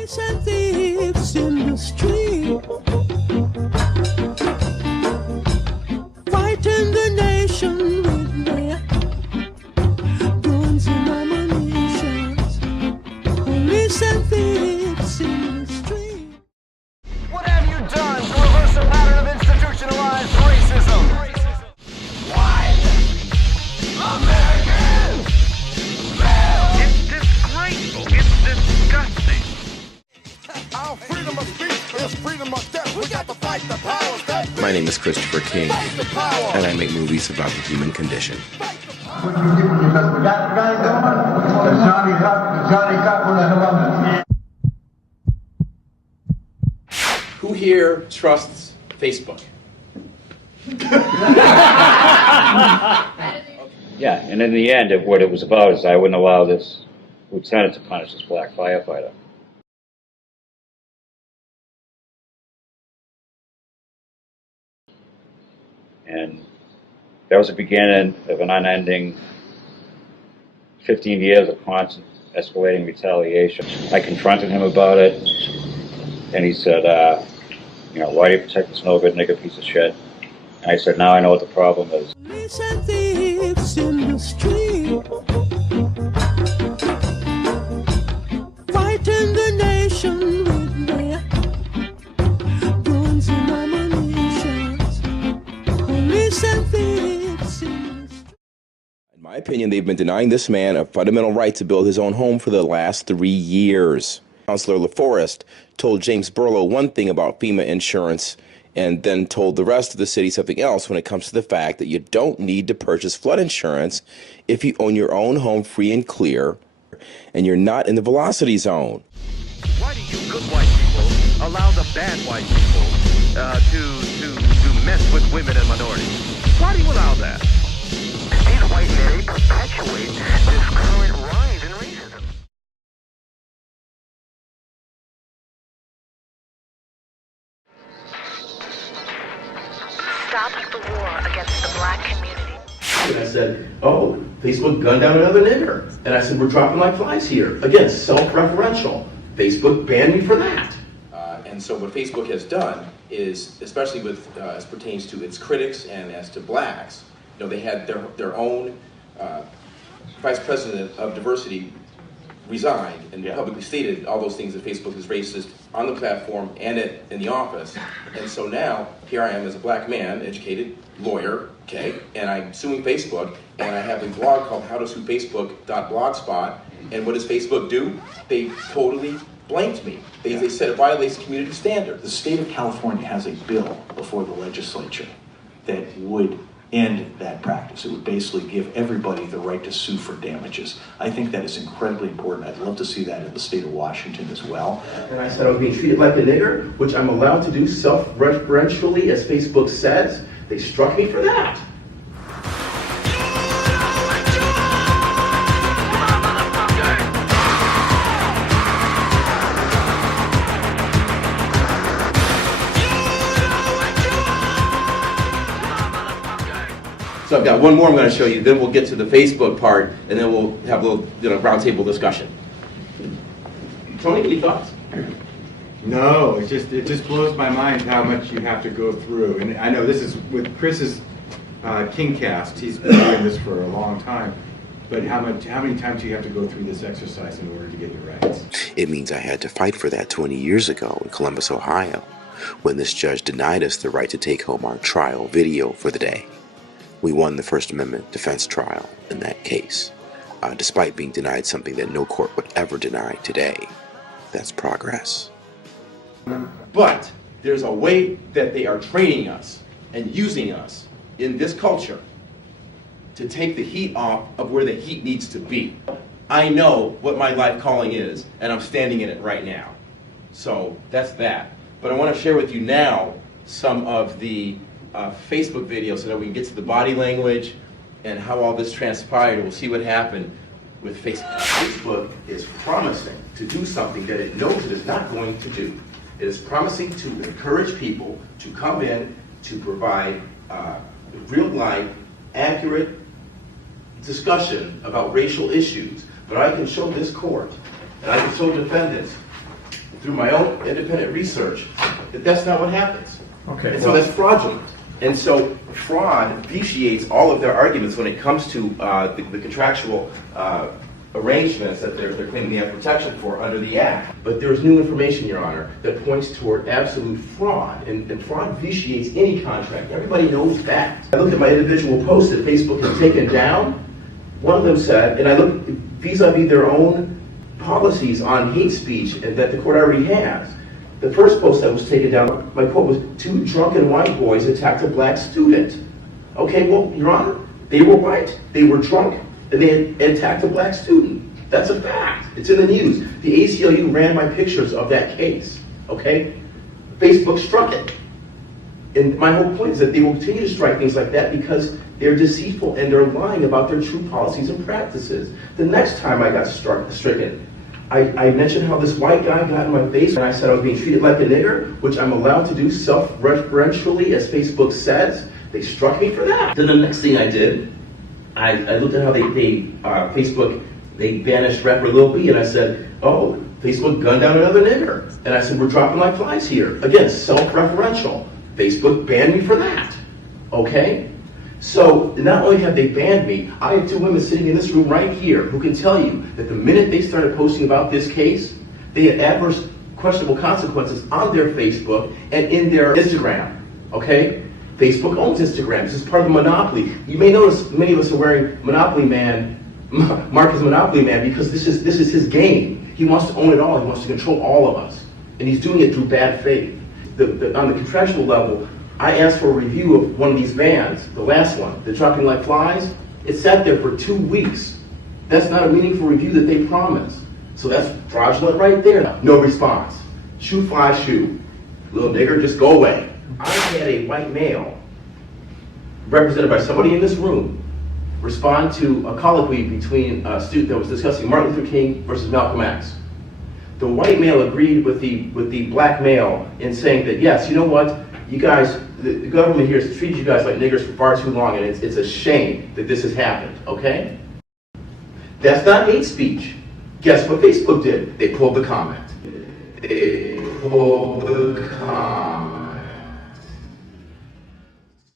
Police and thieves in the street, fighting the nation with their guns and ammunitions. Police and thieves in the street. What have you done to reverse a pattern of institutionalized racism? White American male! It's disgraceful. It's disgusting. Our freedom of speech is freedom of death. We got to fight the powers that be. My name is Christopher King, and I make movies about the human condition. Who here trusts Facebook? Yeah, and in the end, what it was about is I wouldn't allow this lieutenant to punish this black firefighter. And that was the beginning of an unending 15 years of constant escalating retaliation. I confronted him about it, and he said, why do you protect this no good nigger piece of shit? And I said, now I know what the problem is. Police and thieves in the street, fighting the nation with their guns and ammunitions. Police and thieves in the street. In my opinion, they've been denying this man a fundamental right to build his own home for the last 3 years. Councilor LaForest told James Burlow one thing about FEMA insurance and then told the rest of the city something else when it comes to the fact that you don't need to purchase flood insurance if you own your own home free and clear and you're not in the velocity zone. Why do you good white people allow the bad white people to mess with women and minorities? Why do you allow that? These white men perpetuate this current rise in racism. Stop the war against the black community. And I said, oh, Facebook gunned down another nigger. And I said, we're dropping like flies here. Again, self-referential. Facebook banned me for that. And so what Facebook has done is, especially with as pertains to its critics and as to blacks, they had their own vice president of diversity resigned and publicly stated all those things that Facebook is racist on the platform and in the office. And so now, here I am as a black man, educated, lawyer, okay, and I'm suing Facebook, and I have a blog called howtosufacebook.blogspot, and what does Facebook do? They totally blanked me. They said it violates community standards. The state of California has a bill before the legislature that would end that practice. It would basically give everybody the right to sue for damages. I think that is incredibly important. I'd love to see that in the state of Washington as well. And I said I was being treated like a nigger, which I'm allowed to do self-referentially, as Facebook says. They struck me for that. So I've got one more I'm going to show you, then we'll get to the Facebook part, and then we'll have a little roundtable discussion. Tony, any thoughts? No, it just blows my mind how much you have to go through. And I know this is with Chris's Kingcast, he's been doing this for a long time, but how many times do you have to go through this exercise in order to get your rights? It means I had to fight for that 20 years ago in Columbus, Ohio, when this judge denied us the right to take home our trial video for the day. We won the First Amendment defense trial in that case, despite being denied something that no court would ever deny today. That's progress. But there's a way that they are training us and using us in this culture to take the heat off of where the heat needs to be. I know what my life calling is, and I'm standing in it right now. So that's that. But I want to share with you now some of the Facebook video so that we can get to the body language and how all this transpired. We'll see what happened with Facebook. Facebook is promising to do something that it knows it is not going to do. It is promising to encourage people to come in to provide real-life, accurate discussion about racial issues. But I can show this court, and I can show defendants through my own independent research that that's not what happens. Okay. And so that's fraudulent. And so fraud vitiates all of their arguments when it comes to the contractual arrangements that they're claiming they have protection for under the Act. But there's new information, Your Honor, that points toward absolute fraud, and fraud vitiates any contract. Everybody knows that. I looked at my individual posts that Facebook has taken down. One of them said, and I looked vis-a-vis their own policies on hate speech and that the court already has. The first post that was taken down, my quote was, 2 drunken white boys attacked a black student. Okay, well, Your Honor, they were white, they were drunk, and they had attacked a black student. That's a fact. It's in the news. The ACLU ran my pictures of that case, okay? Facebook struck it. And my whole point is that they will continue to strike things like that because they're deceitful and they're lying about their true policies and practices. The next time I got stricken, I mentioned how this white guy got in my face and I said I was being treated like a nigger, which I'm allowed to do self-referentially, as Facebook says. They struck me for that. Then the next thing I did, I looked at how Facebook, they banished rapper Lil B, and I said, oh, Facebook gunned down another nigger. And I said, we're dropping like flies here. Again, self-referential. Facebook banned me for that, okay? So not only have they banned me, I have 2 women sitting in this room right here who can tell you that the minute they started posting about this case, they had adverse questionable consequences on their Facebook and in their Instagram, okay? Facebook owns Instagram. This is part of the monopoly. You may notice many of us are wearing Monopoly Man, Mark is Monopoly Man, because this is his game. He wants to own it all. He wants to control all of us. And he's doing it through bad faith. On the contractual level, I asked for a review of one of these bans, the last one, the dropping like flies. It sat there for 2 weeks. That's not a meaningful review that they promised. So that's fraudulent right there. No response. Shoe fly shoe. Little nigger, just go away. I had a white male, represented by somebody in this room, respond to a colloquy between a student that was discussing Martin Luther King versus Malcolm X. The white male agreed with the black male in saying that, yes, you know what, you guys, the government here has treated you guys like niggers for far too long, and it's a shame that this has happened, okay? That's not hate speech. Guess what Facebook did? They pulled the comment. They pulled the comment.